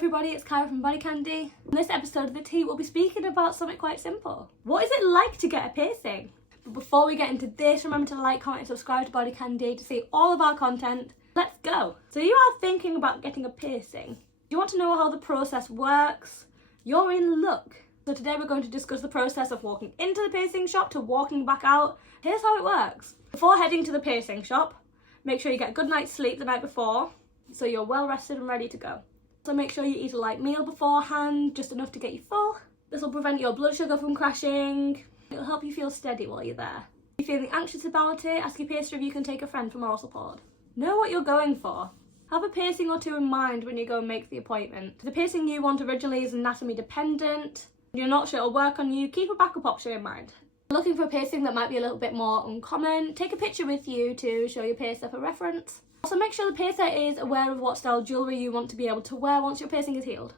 everybody, it's Kyra from BodyCandy. In this episode of the tea, we'll be speaking about something quite simple. What is it like to get a piercing? But before we get into this, remember to like, comment and subscribe to BodyCandy to see all of our content. Let's go! So you are thinking about getting a piercing. You want to know how the process works? You're in luck. So today we're going to discuss the process of walking into the piercing shop to walking back out. Here's how it works. Before heading to the piercing shop, make sure you get a good night's sleep the night before so you're well rested and ready to go. So make sure you eat a light meal beforehand, just enough to get you full. This will prevent your blood sugar from crashing. It'll help you feel steady while you're there. If you're feeling anxious about it, ask your piercer if you can take a friend for moral support. Know what you're going for. Have a piercing or two in mind when you go and make the appointment. If the piercing you want originally is anatomy dependent, you're not sure it'll work on you, keep a backup option in mind. Looking for a piercing that might be a little bit more uncommon, take a picture with you to show your piercer for reference. Also make sure the piercer is aware of what style jewellery you want to be able to wear once your piercing is healed.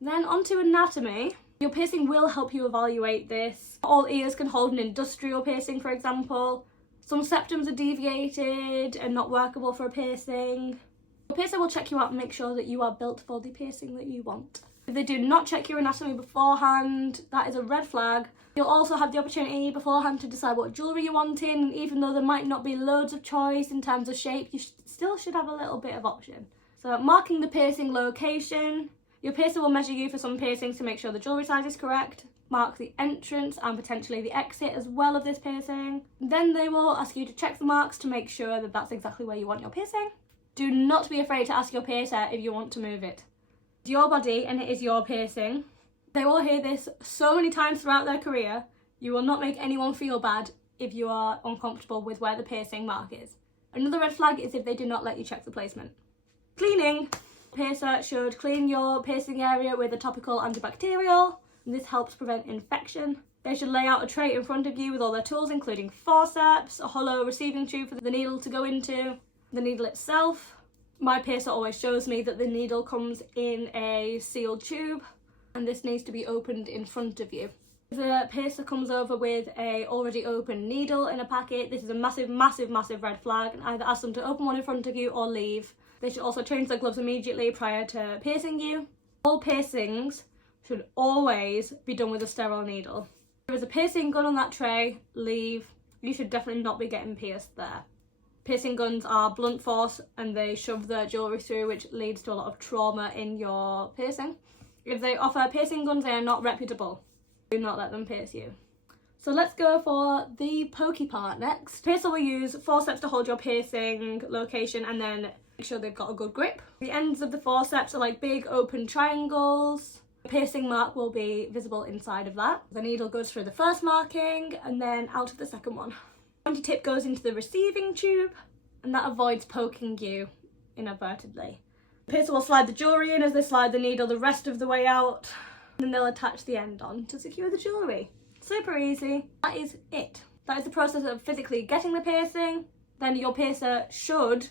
Then onto anatomy. Your piercing will help you evaluate this. All ears can hold an industrial piercing, for example. Some septums are deviated and not workable for a piercing. Your piercer will check you out and make sure that you are built for the piercing that you want. If they do not check your anatomy beforehand, that is a red flag. You'll also have the opportunity beforehand to decide what jewellery you want in, and even though there might not be loads of choice in terms of shape, you still should have a little bit of option. So marking the piercing location. Your piercer will measure you for some piercings to make sure the jewellery size is correct. Mark the entrance and potentially the exit as well of this piercing. Then they will ask you to check the marks to make sure that that's exactly where you want your piercing. Do not be afraid to ask your piercer if you want to move it. It's your body and it is your piercing. They will hear this so many times throughout their career. You will not make anyone feel bad if you are uncomfortable with where the piercing mark is. Another red flag is if they do not let you check the placement. Cleaning. Piercer should clean your piercing area with a topical antibacterial. And this helps prevent infection. They should lay out a tray in front of you with all their tools, including forceps, a hollow receiving tube for the needle to go into, the needle itself. My piercer always shows me that the needle comes in a sealed tube and this needs to be opened in front of you. If the piercer comes over with a already open needle in a packet, this is a massive, massive, massive red flag, and either ask them to open one in front of you or leave. They should also change their gloves immediately prior to piercing you. All piercings should always be done with a sterile needle. If there is a piercing gun on that tray, leave. You should definitely not be getting pierced there. Piercing guns are blunt force and they shove the jewellery through, which leads to a lot of trauma in your piercing. If they offer piercing guns, they are not reputable. Do not let them pierce you. So let's go for the pokey part next. Piercer will use forceps to hold your piercing location and then make sure they've got a good grip. The ends of the forceps are like big open triangles. The piercing mark will be visible inside of that. The needle goes through the first marking and then out of the second one. The pointy tip goes into the receiving tube and that avoids poking you inadvertently. The piercer will slide the jewellery in as they slide the needle the rest of the way out, and then they'll attach the end on to secure the jewellery. Super easy. That is it. That is the process of physically getting the piercing. Then your piercer should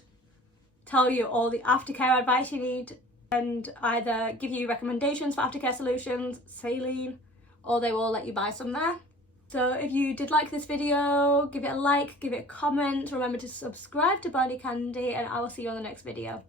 tell you all the aftercare advice you need and either give you recommendations for aftercare solutions, saline, or they will let you buy some there. So if you did like this video, give it a like, give it a comment, remember to subscribe to BodyCandy, and I will see you on the next video.